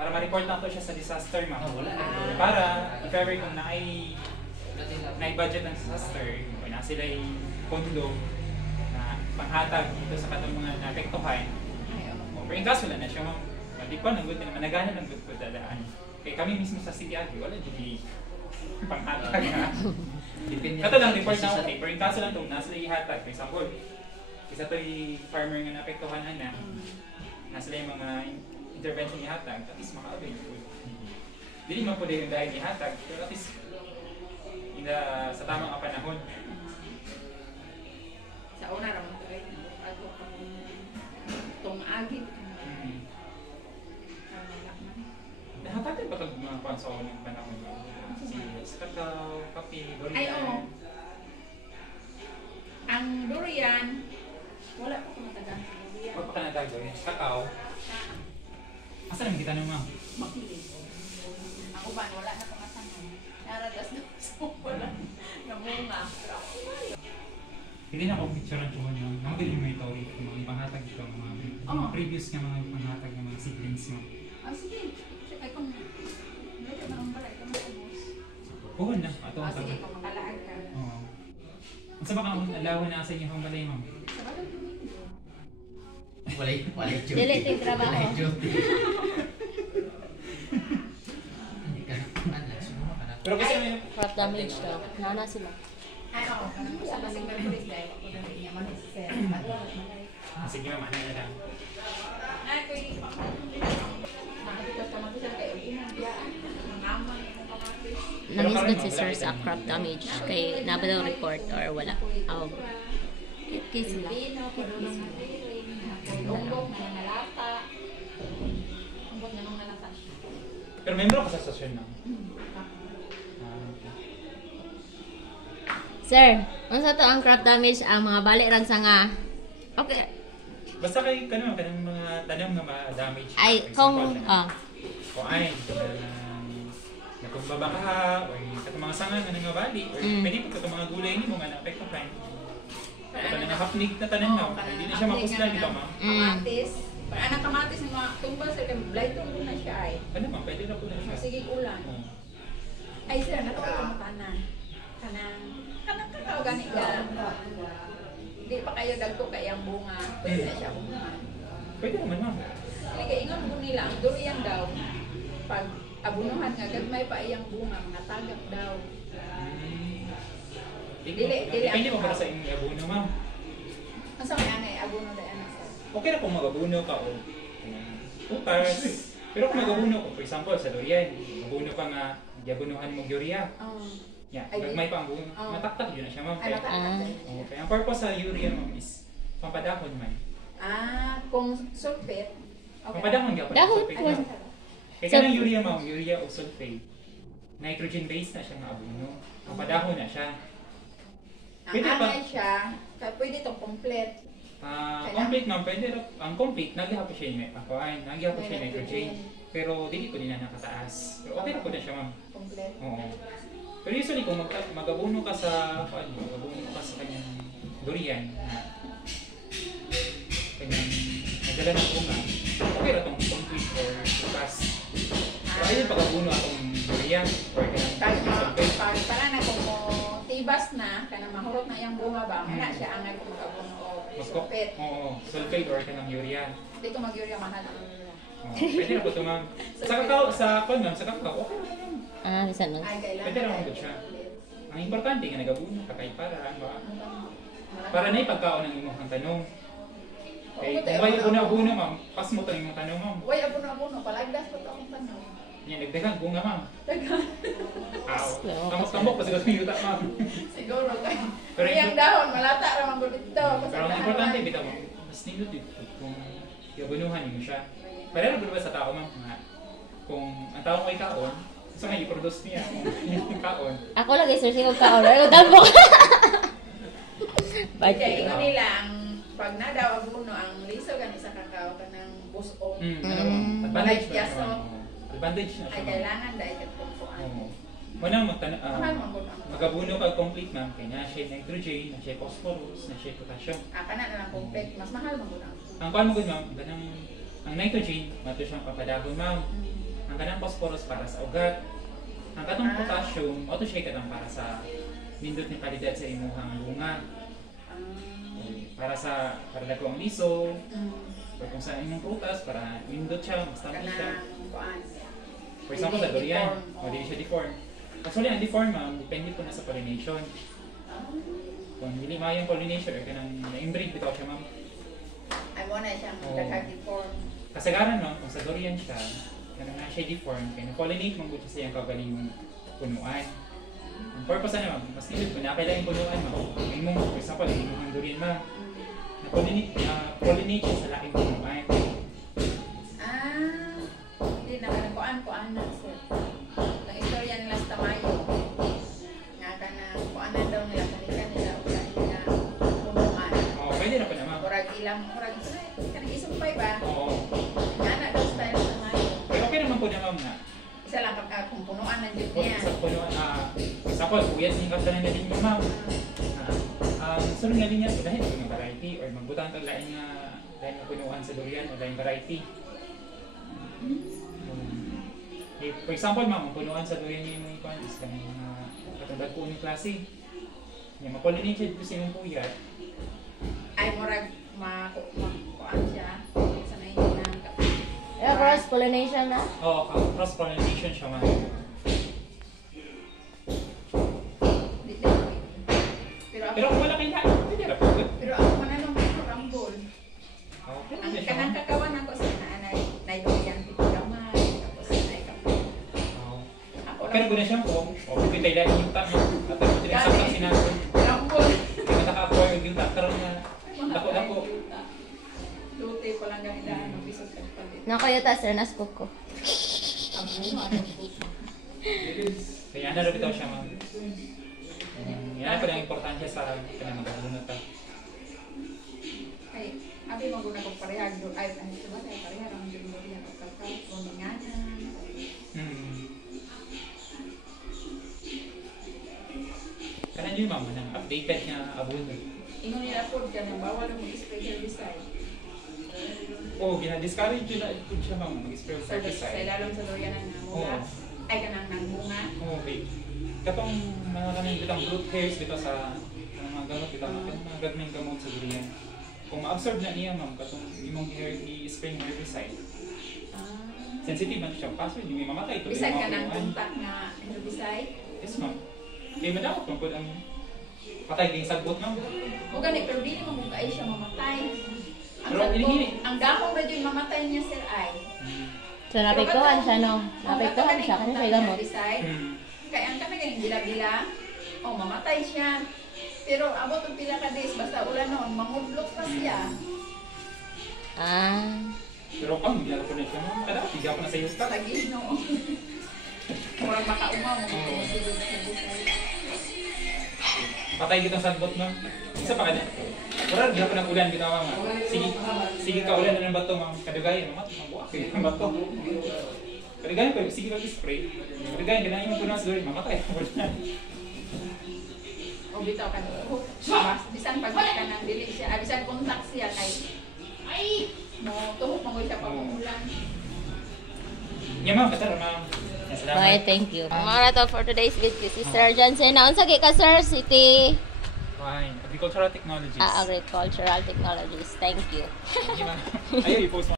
para ma-report lang to siya sa disaster, ma'am. Wala na. Para, if ever kung na-budget ng disaster, kung na sila yung pondo na panghatag dito sa katong mga naapektuhan, pero in kaso wala na siya, ma'am. Di pa, nang good na naman, nagana ng good ko dadaan. Kaya kami mismo sa City Agri, wala dyan panghatag na. Kato lang, report na okay, pero in kaso lang ito, nasa ihatag. For example, isa ito yung farmer nga naapektuhan na, nasa yung mga intervention ihatag, at least maka-avail po. Hindi naman po din yung dahil ihatag, pero at least sa tamang panahon. Sa una naman ito rin, ako itong agit. Nahatagan ba ito mga pansaw ng panahon mo? Si kakao, kape, durian? Ay, oo. Ang durian, wala pa kumatagang sa durian. Huwag pa ka natag durian. Kakao? Asa naman kita naman? Makilig. Ako ba, wala na pangasangan. Naradas na sa wala. Namunga. Hindi na ako picture ang tuwan ng mga galing may tawag ito, mga panghatag ito, mga previous nga mga panghatag ng mga siblings mo. Ah, sige. Ay, kung medyo na ang balay, kung maubos. Oo na, ato ang Sige, tabi. kung makalaan ka. Oo. Ang sa baka alawan na sa inyo ang balay, ma'am? Sa bagay Domingo. Walay duty. Dili ito yung trabaho. Walay duty. Hindi ka na, sumama ka na. Pero kasi may... Crop damage daw. Nana sila. Ay, oo. Kanang sa kasing merkulis dahil ako na rin niya manisir. Sige, ma'am, ano na lang. Ay, pwede pa. Nakatikas naman siya kayo. Inandiyaan. Nangaman yung kamatis. Nangisgot si sir sa crop damage. Kay naba daw report or wala. Aw. Kay sila. Pino, pinunong na rin. Lumbok na nalata. Lumbok na nung nalata siya. Pero membro ka sa stasyon na? Sir, unsa to ang crop damage ang mga bali rang sanga? Okay. Basta kay kanang mga tanong nga ma-damage. Ay, For kung example, o ay, nakumbaba ka, o katong mga sanga nga nangabali, o pwede po katong mga gulay ni mo nga na-apektuhan. Ito na hapnig na tanan na, hindi na siya mapuslan, di ba ma'am? Kamatis. Para anak kamatis ng mga tumbal sir, blight tungkol na siya ay. Ano ma'am, pwede na po na siya. Sige ulan. Oo. Ay sir, natutulong tanan. Kanang kakao gani ka. Di pa kayo dagko kayang bunga. Pwede na siya bunga. Pwede naman ma'am. Hindi ka ingon mo nila, ang durian daw. Pag abunuhan nga, gagmay pa iyang bunga, mga tagak daw. Dili Depende ang mo para sa inyong abuno ma'am. Ang sa may anay, abuno na yan sir. Okay na kung mag-abuno ka o putas. Pero kung mag-abuno ko, for example, sa durian, abuno ka nga, diabunuhan mo urea. Yeah, Ay, gagmay pa ang buong, oh. mataktak yun na siya ma'am. Ay, Kaya, natakot. okay. Ang purpose sa urea ma'am is pampadahon man. Kung sulfate, Pampadahon ka pa. Dahon sulfate po. ma'am. Kaya kanang urea ma'am, urea o sulfate, nitrogen based na siya nga abuno. Pampadahon na siya. Ang Pwede pa. anay siya, kaya pwede itong complete. Complete ma'am, pwede ang complete, nagyapo siya yung nagyapo siya yung nitrogen. Pero dili ko din na nakataas. Pero okay na po na siya ma'am. Complete. Oo. Pero usually kung mag-abuno ka sa kanyang durian na kanyang nagdala ng bunga, okay na itong complete or bukas. Pero ayun pag-abuno atong durian or kanyang sulfate. Para na kung tibas na, kaya mahurot na yung bunga ba, wala siya angay kung mag-abuno o sulfate. Oo, sulfate or kanyang urea. Hindi ko mag-urea mahal ang urea. Pwede na po ito ma'am. Sa kakao, okay na ma'am. Bisan man. Ay, kailangan. Pwede naman po siya. Ang importante nga nagabuno ka kay para na ipagkaon ng imong tanong. Kay kung may abuno ma'am, pas mo to imong tanong ma'am. Uy, abuno, palagdas ko ito akong tanong. Yan, nagdagang bunga ma'am. Dagan. Aw, tambok pa siguro sa yuta ma'am. Siguro kayo. Pero Pero yung dahon, malata raman ko dito. Pero ang importante bitaw mo, mas nindot dito kung iabunuhan mo siya. Pareho ba sa tao ma'am nga kung ang tao may kaon, so nga i-produce niya kung yung kaon. Ako lagi sir singog ka or damo. Kaya ingon nila ang pag na daw abuno ang liso gani sa kakao kanang buso. Advantage na Yes, siya. so- Advantage na Ay siya. kailangan dahil katungkuan. Oo. Muna Mahal man gud ang. mag-abuno ka complete ma'am kay na siya nitrogen, na siya phosphorus, na siya potassium. Kana na lang complete, mas mahal man gud ang. Ang kuan mo gud ma'am, kanang ang nitrogen mato siyang papadagol ma'am. kanang phosphorus para sa ugat. Ang katong potassium, auto siya katong para sa nindot ni kalidad sa imuhang bunga. Para dako ang liso, or kung sa imong prutas, para nindot siya, mas tamis siya. For example, sa durian, o di siya deform. Actually, ang deform, ma'am, depende po na sa pollination. Kung hindi mayang pollination, or kanang na-inbreed, bitaw siya, ma'am. Ay mo na siyang Oo. nagka-deform. Kasagaran, ma'am, kung sa durian siya, kanang na siya deform, kaya na-pollinate mong siya sa iyang kaugalingong punuan. Ang purpose na, ma'am, mas nilid kung nakailan yung punuan, ma'am. Yung mong, for example, yung mong durian, ma'am, na-pollinate siya sa laking punuan. Hindi na kuan na sir. Ang istorya nila sa Tamayo. Nga ka na kuanan daw nila kanila nila o kanila punuan. Oo, pwede na po na, ma'am. Murag kanang isumpay ba? Oo. Nga na daw style sa Tamayo. Pero okay naman po na, ma'am, na. Isa lang kung punuan ng Diyos Kung niya. sa punuan, for example, kuyas yung kasalan na din yung ma'am. Sunod nga din yan, dahil yung variety or magbutang kag lain nga punuan sa durian o lain variety. For example, ma'am, ang punuan sa durian yung mga ipan is kami mga katulad po yung klase. Yung ma-pollinated po sa inyong puyat. Ay murag kuan siya. Sanay niya ng cross-pollination na? Oo, cross-pollination siya, ma'am. Pero kung wala kayo lahat, hindi na po. Pero ako mananong ko rambol. Okay, Ang siya, kanang ma'am. kakawan ako sa na durian pito gamay tapos ay kape. Oo. Ako Pero kung na siya po, pipitay lang yung tak, at ang pinagsak lang sinabi. rambol. Hindi ka naka-acquire yung tak karoon na dako-dako. Lute ko lang ganila ano bisog ka palit. Nakayota, sir. Naspok ko. Ang bunga ng puso. Kaya ano rin ito siya, ma'am. Yan po ang importansya sa kanang magabunot. Ay, abi maguna ko parehag do ay ano ba ay parehag ang durian o kakao kuninganan. Kanan yun, ma'am, ng updated nga abono. Ingon nila po dyan, bawal mo mag-spray herbicide. Oo, gina-discourage yun na ito siya, ma'am, mag-spray of Sa herbicide. ilalong sa durian ng namugas. Ay, kanang nangunga. Oo, okay. Katong mga kanang bitang root hairs dito sa mga gamot, bitang mga gagming gamot sa durian. Kung ma-absorb na niya, ma'am, katong imong hair i-spray ng herbicide. Sensitive man siya, kaso hindi may mamatay ito. Bisag ka ng contact na herbicide. Yes, ma'am. Kaya madawat ma'am po ang patay din sagbot, ma'am. O gani, pero di naman kung siya mamatay. Ang Pero hinihili. ang dahong na dyan mamatay niya, sir, ay. So, napektuhan siya, no? Napektuhan siya kasi siya gamot. Kaya ang kami ganing bila-bila, mamatay siya. Pero abot ang pila ka days, basta ulan noon, mangudlok pa siya. Pero kung hindi ko na siya, ma'am, kada tiga ko na sa yuta. Lagi, no? Murang makaumaw, masigod na herbicide. Patay kitang sagbot, ma'am. Isa pa ka na. Murag, di ako ng ulan, ginawa, ma'am. Sige ka ulan na ng bato, ma'am. Kadugayan, ma'am. Mabuak kayo ng bato. Kadugayan pa, sige mag-spray. Kadugayan, ganahin mo po na sa doon, mamatay ako na. O bitaw ka no. Bisan pag ka nang dili siya, bisan contact siya kay mo tuhok mo siya pag umulan. Yeah, ma'am. Kasara, ma'am. Salamat. Okay, thank you. Mga to for today's video. Si Sir Johnson. Naunsa ka, Sir? City Fine. Agricultural Technologies. Agricultural Technologies. Thank you. Sige, ma'am. Ayaw, i-post mo.